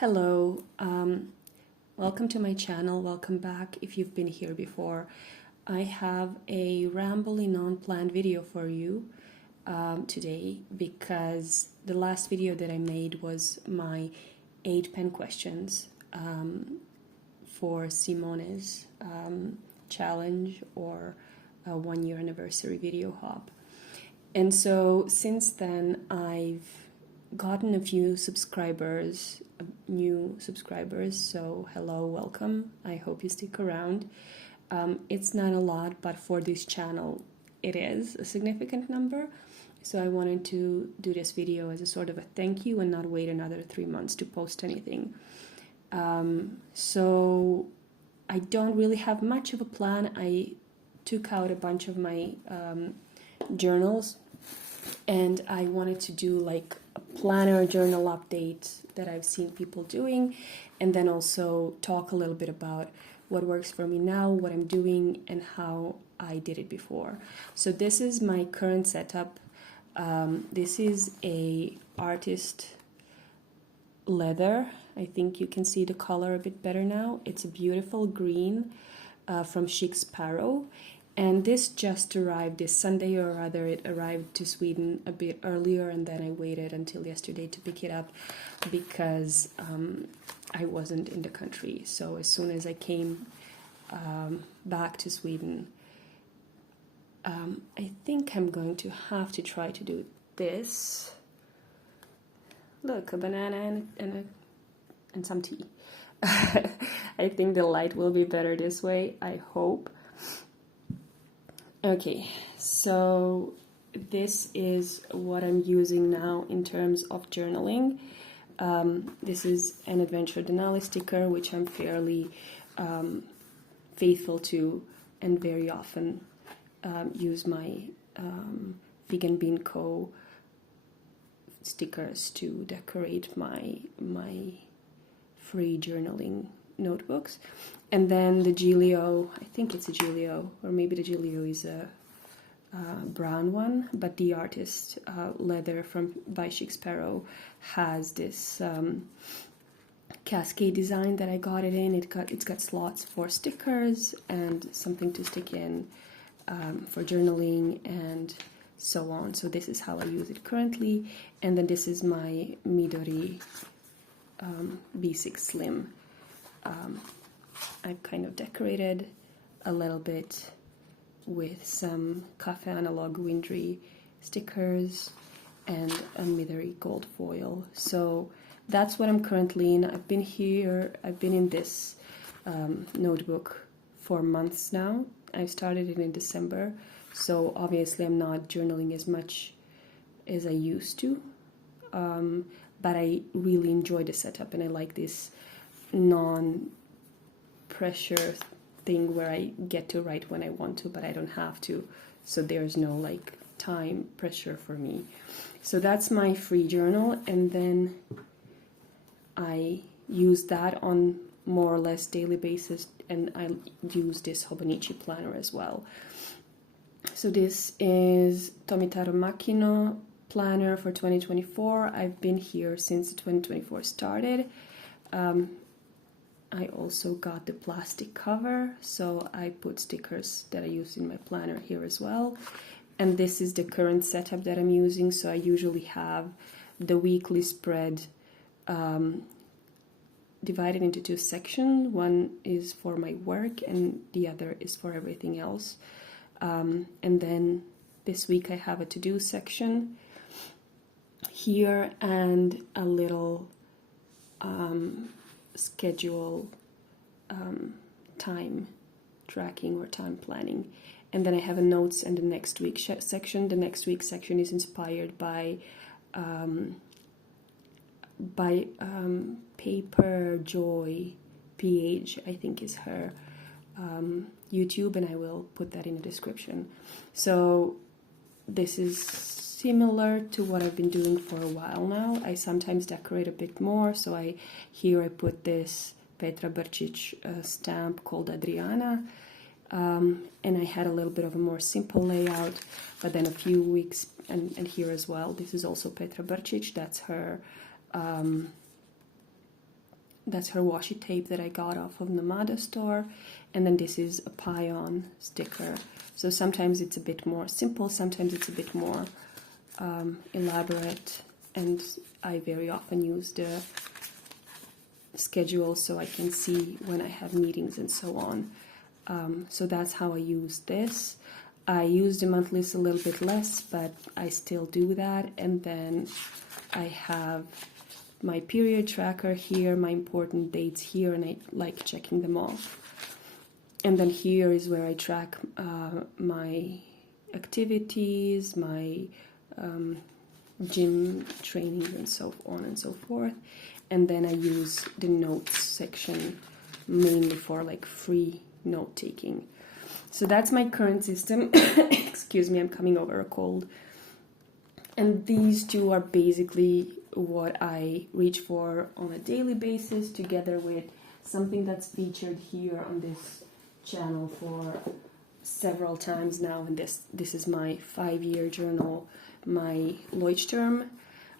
Hello, welcome to my channel, welcome back if you've been here before. I have a rambling non-planned video for you today because the last video that I made was my 8 pen questions for Simone's challenge or a 1-year anniversary video hop. And so since then I've gotten a few subscribers, new subscribers, so hello, welcome. I hope you stick around. It's not a lot, but for this channel it is a significant number, so I wanted to do this video as a sort of a thank you and not wait another 3 months to post anything. So I don't really have much of a plan. I took out a bunch of my journals and I wanted to do like a planner journal update that I've seen people doing, and then also talk a little bit about what works for me now, what I'm doing, and how I did it before. So this is my current setup. This is a artist leather. I think you can see the color a bit better now. It's a beautiful green from Chic Sparrow. And this just arrived this Sunday, or rather it arrived to Sweden a bit earlier, and then I waited until yesterday to pick it up because I wasn't in the country. So as soon as I came back to Sweden, I think I'm going to have to try to do this. Look, a banana and some tea. I think the light will be better this way, I hope. Okay, so this is what I'm using now in terms of journaling. This is an Adventure Denali sticker, which I'm fairly faithful to, and very often use my Vegan Bean Co. stickers to decorate my free journaling notebooks. And then the Giglio, I think it's a Giglio, or maybe the Giglio is a brown one, but the artist leather by Chic Sparrow has this cascade design that I got it in. It's got slots for stickers and something to stick in for journaling and so on. So this is how I use it currently. And then this is my Midori B6 Slim. I've kind of decorated a little bit with some Cafe Analog Windry stickers and a Midori gold foil. So that's what I'm currently in. I've been in this notebook for months now. I started it in December, so obviously I'm not journaling as much as I used to, but I really enjoy the setup, and I like this non-pressure thing where I get to write when I want to, but I don't have to, so there's no like time pressure for me. So that's my free journal, and then I use that on more or less daily basis, and I use this Hobonichi planner as well. So this is Tomitaro Makino planner for 2024. I've been here since 2024 started. I also got the plastic cover, so I put stickers that I use in my planner here as well. And this is the current setup that I'm using. So I usually have the weekly spread divided into 2 sections. One is for my work and the other is for everything else. And then this week I have a to-do section here and a little schedule time tracking or time planning, and then I have a notes and the next week section. The next week section is inspired by Paper Joy PH, I think is her YouTube, and I will put that in the description. So this is similar to what I've been doing for a while now. I sometimes decorate a bit more, so here I put this Petra Brčić stamp called Adriana, and I had a little bit of a more simple layout, but then a few weeks, and here as well, this is also Petra Brčić, that's her that's her washi tape that I got off of Namada store. And then this is a Pion sticker. So sometimes it's a bit more simple, sometimes it's a bit more elaborate. And I very often use the schedule so I can see when I have meetings and so on. So that's how I use this. I use the monthlies a little bit less, but I still do that. And then I have my period tracker here, my important dates here, and I like checking them off. And then here is where I track my activities, my gym trainings, and so on and so forth. And then I use the notes section mainly for like free note taking. So that's my current system. Excuse me, I'm coming over a cold. And these two are basically what I reach for on a daily basis, together with something that's featured here on this channel for several times now. And this is my 5-year journal, my Leuchtterm.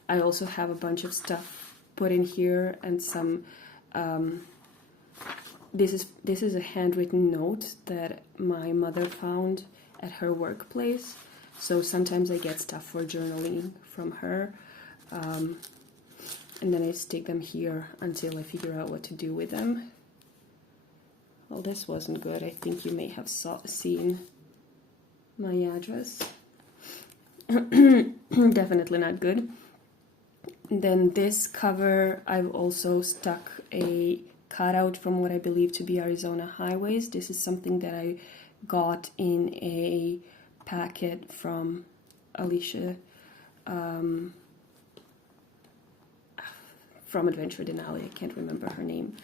I also have a bunch of stuff put in here, and some this is a handwritten note that my mother found at her workplace. So sometimes I get stuff for journaling from her, and then I stick them here until I figure out what to do with them. Well, this wasn't good. I think you may have seen my address. Definitely not good. Then this cover, I've also stuck a cutout from what I believe to be Arizona highways. This is something that I got in a packet from Alicia from Adventure Denali. I can't remember her name.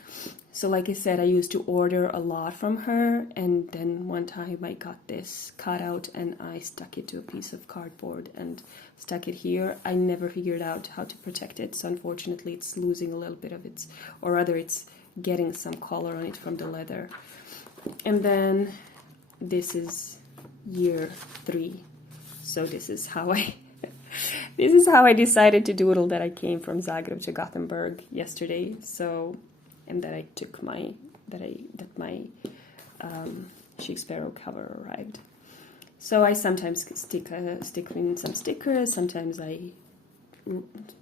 So like I said, I used to order a lot from her, and then one time I got this cutout and I stuck it to a piece of cardboard and stuck it here. I never figured out how to protect it, so unfortunately it's losing a little bit of its, or rather it's getting some color on it from the leather. And then this is year 3. So this is how I decided to doodle that I came from Zagreb to Gothenburg yesterday. So, and that I took my Shakespeare cover arrived. So I sometimes stick in some stickers. Sometimes I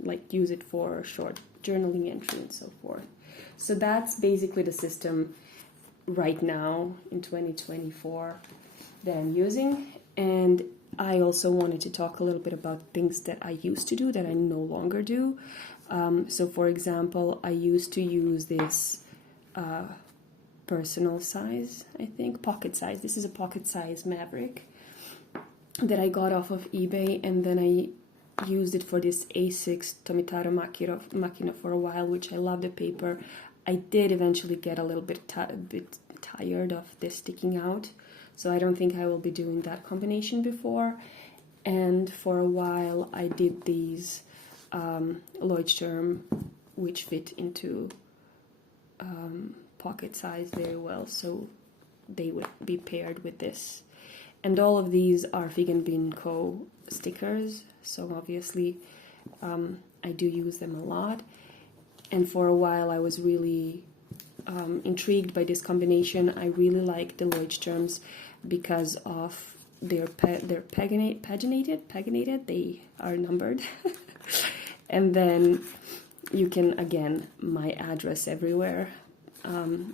like use it for a short journaling entry and so forth. So that's basically the system right now in 2024 that I'm using. And I also wanted to talk a little bit about things that I used to do that I no longer do. So for example, I used to use this personal size, I think, pocket size. This is a pocket size Maverick that I got off of eBay, and then I used it for this A6 Tomitaro Makina for a while, which I love the paper. I did eventually get a little bit tired of this sticking out, so I don't think I will be doing that combination before. And for a while I did these Leuchtterm, which fit into pocket size very well, so they would be paired with this. And all of these are Fig and Bean Co. stickers, so obviously I do use them a lot. And for a while I was really intrigued by this combination. I really like the Leuchtterms because of their paginated, they are numbered. And then you can, again, my address everywhere.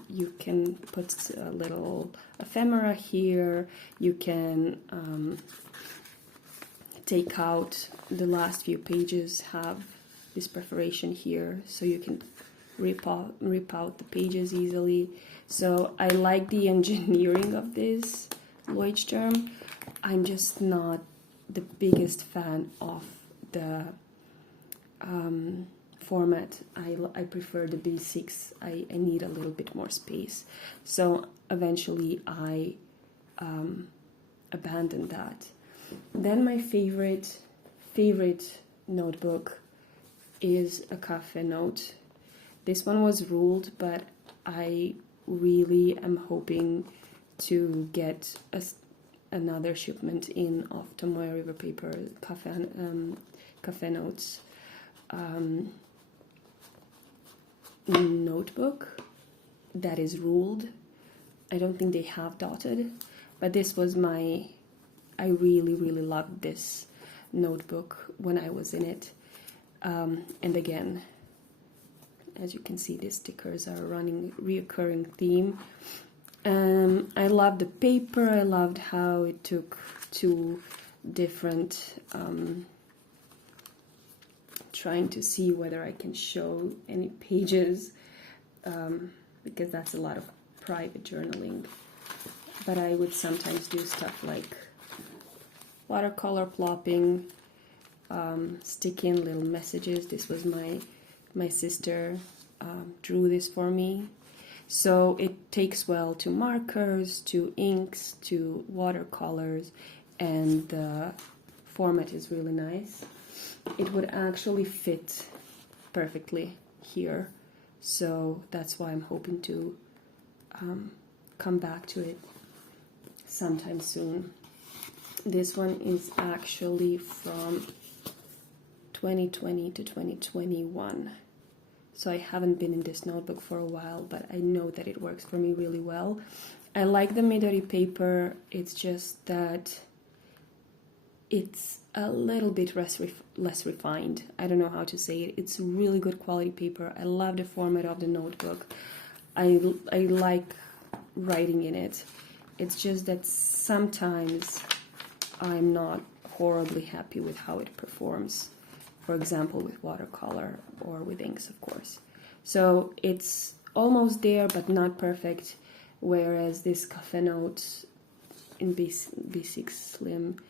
You can put a little ephemera here. You can take out the last few pages, have this perforation here, so you can rip out the pages easily. So I like the engineering of this Leuchtterm. I'm just not the biggest fan of the format. I prefer the B6. I need a little bit more space. So eventually I abandoned that. Then my favorite notebook is a cafe note. This one was ruled, but I really am hoping to get another shipment in of Tomoya River paper cafe notes. notebook that is ruled. I don't think they have dotted, but this was I really, really loved this notebook when I was in it. And again, as you can see, these stickers are running reoccurring theme. I loved the paper. I loved how it took two different, trying to see whether I can show any pages, because that's a lot of private journaling. But I would sometimes do stuff like watercolor plopping, stick in little messages. This was my sister drew this for me. So it takes well to markers, to inks, to watercolors, and the format is really nice. It would actually fit perfectly here, so that's why I'm hoping to come back to it sometime soon. This one is actually from 2020 to 2021. So I haven't been in this notebook for a while, but I know that it works for me really well. I like the Midori paper. It's just that it's a little bit less refined. I don't know how to say it. It's really good quality paper. I love the format of the notebook. I like writing in it. It's just that sometimes I'm not horribly happy with how it performs. For example, with watercolor or with inks, of course. So it's almost there, but not perfect. Whereas this Cafe Note in B6 Slim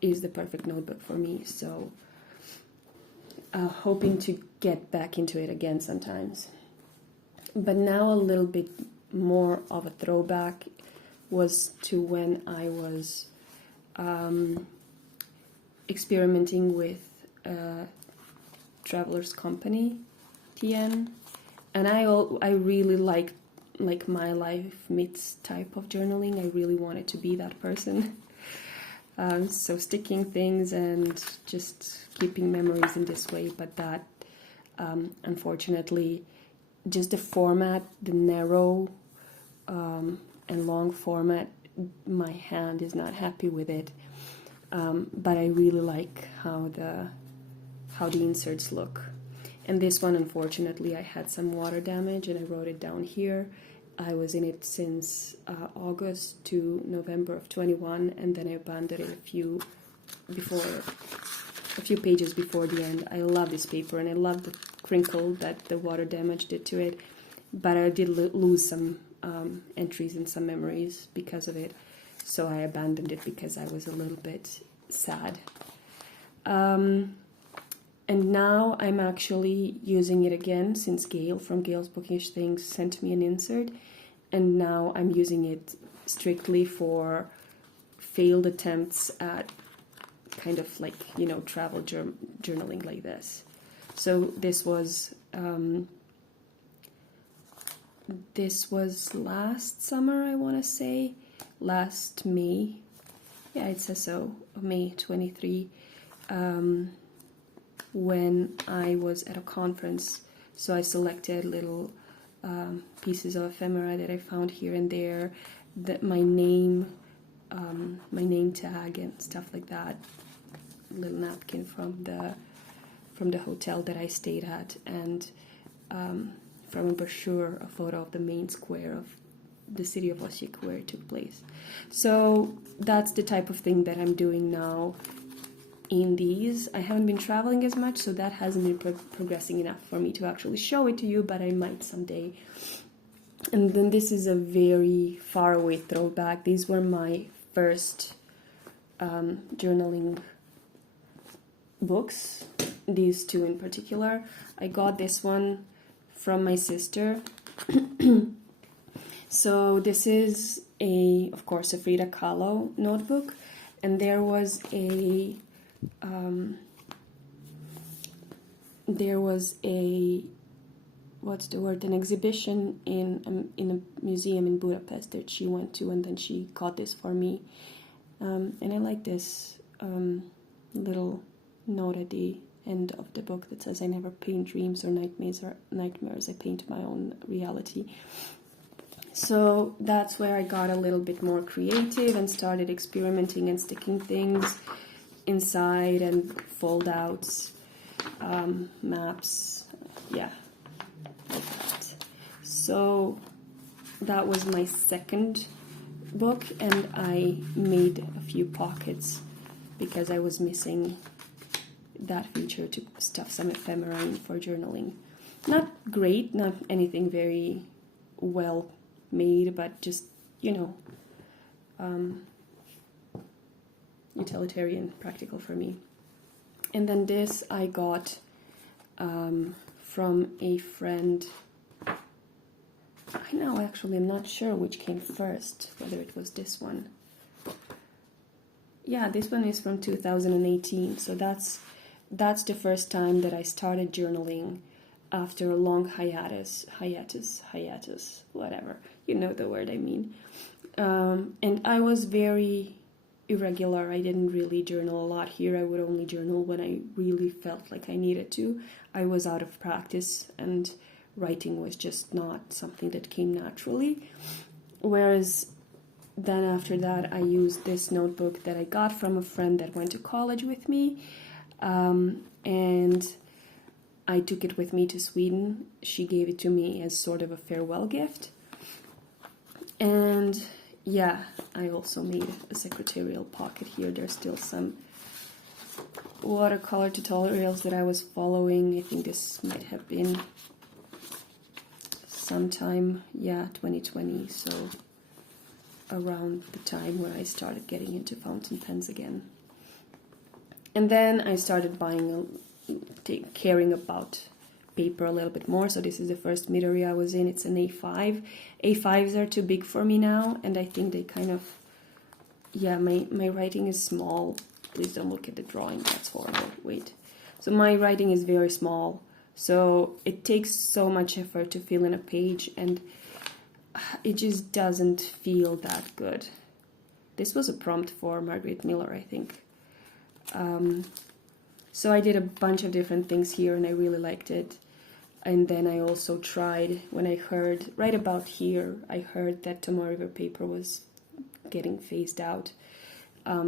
is the perfect notebook for me. So hoping to get back into it again sometimes. But now a little bit more of a throwback was to when I was experimenting with Traveler's Company TN, and I really like my life myths type of journaling. I really wanted to be that person. So sticking things and just keeping memories in this way, but that unfortunately just the format, the narrow and long format, my hand is not happy with it. But I really like how the inserts look. And this one, unfortunately, I had some water damage, and I wrote it down here. I was in it since August to November of 21, and then I abandoned it a few pages before the end. I love this paper, and I love the crinkle that the water damage did to it, but I did lose some entries and some memories because of it. So I abandoned it because I was a little bit sad. And now I'm actually using it again since Gail from Gail's Bookish Things sent me an insert. And now I'm using it strictly for failed attempts at kind of like, travel journaling like this. So this was last summer, I want to say. Last May, yeah, it says so, May 23, when I was at a conference. So I selected little pieces of ephemera that I found here and there, that my name tag and stuff like that, a little napkin from the hotel that I stayed at, and from a brochure, a photo of the main square of the city of Osijek where it took place. So that's the type of thing that I'm doing now in these. I haven't been traveling as much, so that hasn't been progressing enough for me to actually show it to you, but I might someday. And then this is a very far away throwback. These were my first journaling books, these two in particular. I got this one from my sister. So this is of course, a Frida Kahlo notebook, and there was a what's the word? An exhibition in a museum in Budapest that she went to, and then she got this for me, and I like this little note at the end of the book that says, I never paint dreams or nightmares, I paint my own reality. So that's where I got a little bit more creative and started experimenting and sticking things inside and fold outs, maps, yeah, like that. So that was my second book, and I made a few pockets because I was missing that feature to stuff some ephemera in for journaling. Not great, not anything very well made, but just, you know, utilitarian, practical for me. And then this I got from a friend. I know, actually, I'm not sure which came first, whether it was this one. Yeah, this one is from 2018, so that's the first time that I started journaling after a long hiatus, whatever, you know the word I mean. And I was very irregular. I didn't really journal a lot here. I would only journal when I really felt like I needed to. I was out of practice, and writing was just not something that came naturally. Whereas then after that, I used this notebook that I got from a friend that went to college with me, and I took it with me to Sweden. She gave it to me as sort of a farewell gift. And yeah, I also made a secretarial pocket here. There's still some watercolor tutorials that I was following. I think this might have been sometime, 2020, so around the time where I started getting into fountain pens again. And then I started caring about paper a little bit more. So this is the first Midori I was in. It's an A5. A5s are too big for me now, and I think they kind of, my writing is small. Please don't look at the drawing, that's horrible. Wait. So my writing is very small, so it takes so much effort to fill in a page, and it just doesn't feel that good. This was a prompt for Margaret Miller, I think. So I did a bunch of different things here, and I really liked it. And then I also tried, when I heard, right about here, I heard that Tomoe River paper was getting phased out.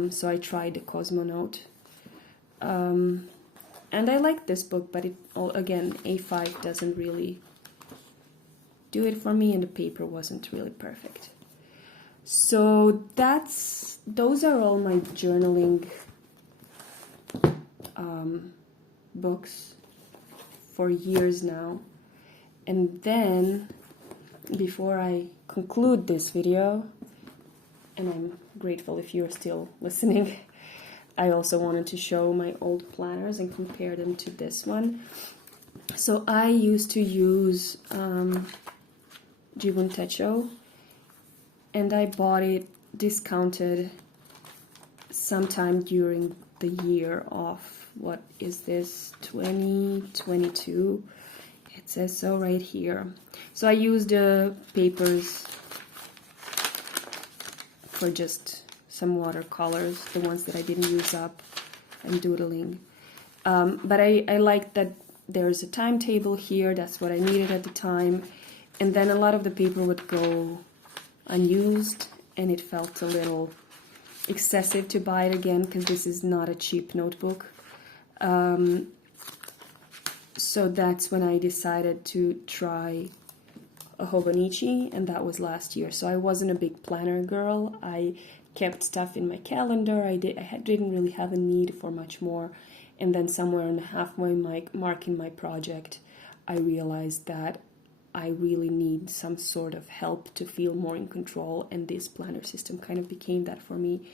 So I tried the Cosmonaut. And I liked this book, but again, A5 doesn't really do it for me, and the paper wasn't really perfect. So those are all my journaling books for years now. And then, before I conclude this video, and I'm grateful if you're still listening, I also wanted to show my old planners and compare them to this one. So I used to use Jibun Techo, and I bought it discounted sometime during the year of, what is this, 2022? It says so right here. So I used the papers for just some watercolors, the ones that I didn't use up, and doodling. But I like that there's a timetable here. That's what I needed at the time. And then a lot of the paper would go unused, and it felt a little excessive to buy it again, because this is not a cheap notebook. So that's when I decided to try a Hobonichi, and that was last year. So I wasn't a big planner girl. I kept stuff in my calendar. I didn't really have a need for much more. And then somewhere in the halfway mark in my project, I realized that I really need some sort of help to feel more in control, and this planner system kind of became that for me.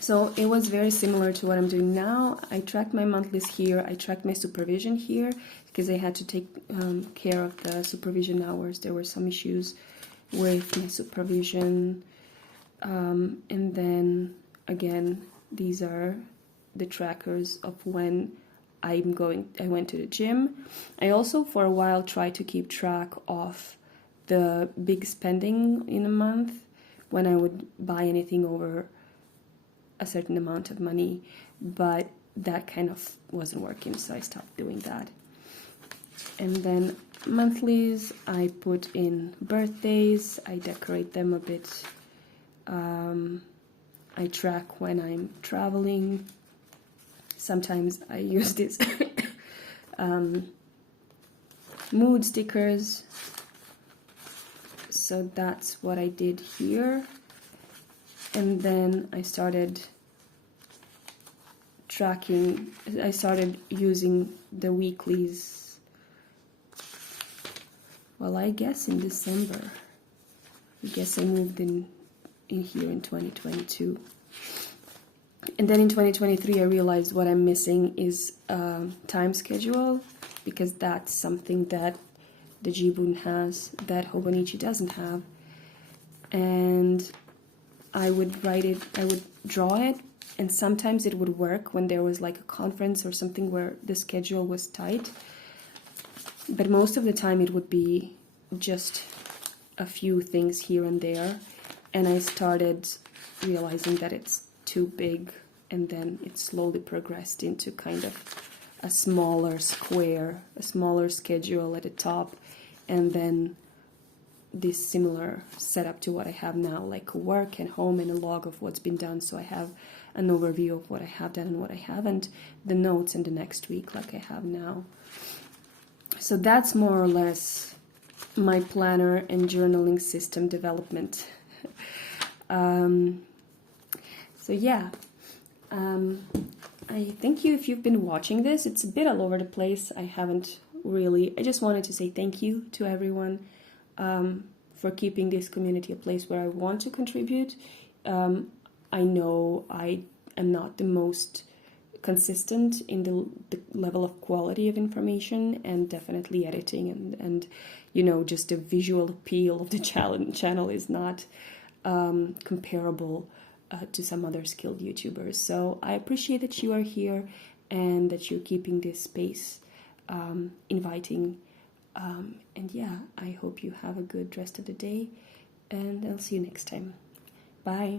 So it was very similar to what I'm doing now. I tracked my monthlies here, I tracked my supervision here, because I had to take care of the supervision hours. There were some issues with my supervision. And then, again, these are the trackers of when I went to the gym. I also, for a while, tried to keep track of the big spending in a month, when I would buy anything over a certain amount of money. But that kind of wasn't working, so I stopped doing that. And then monthlies, I put in birthdays, I decorate them a bit. I track when I'm traveling. Sometimes I use this mood stickers. So that's what I did here. And then I started tracking, I started using the weeklies, well, I guess in December. I guess I moved in here in 2022. And then in 2023 I realized what I'm missing is time schedule, because that's something that the Jibun has that Hobonichi doesn't have. And I would write it, I would draw it, and sometimes it would work when there was like a conference or something where the schedule was tight. But most of the time it would be just a few things here and there. And I started realizing that it's too big, and then it slowly progressed into kind of a smaller square, a smaller schedule at the top, and then this similar setup to what I have now, like work and home and a log of what's been done. So I have an overview of what I have done and what I haven't, the notes and the next week like I have now. So that's more or less my planner and journaling system development. So yeah, I thank you if you've been watching this. It's a bit all over the place. I just wanted to say thank you to everyone for keeping this community a place where I want to contribute. I know I am not the most consistent in the level of quality of information, and definitely editing and you know, just the visual appeal of the channel is not comparable to some other skilled YouTubers. So I appreciate that you are here and that you're keeping this space inviting. And yeah, I hope you have a good rest of the day, and I'll see you next time. Bye.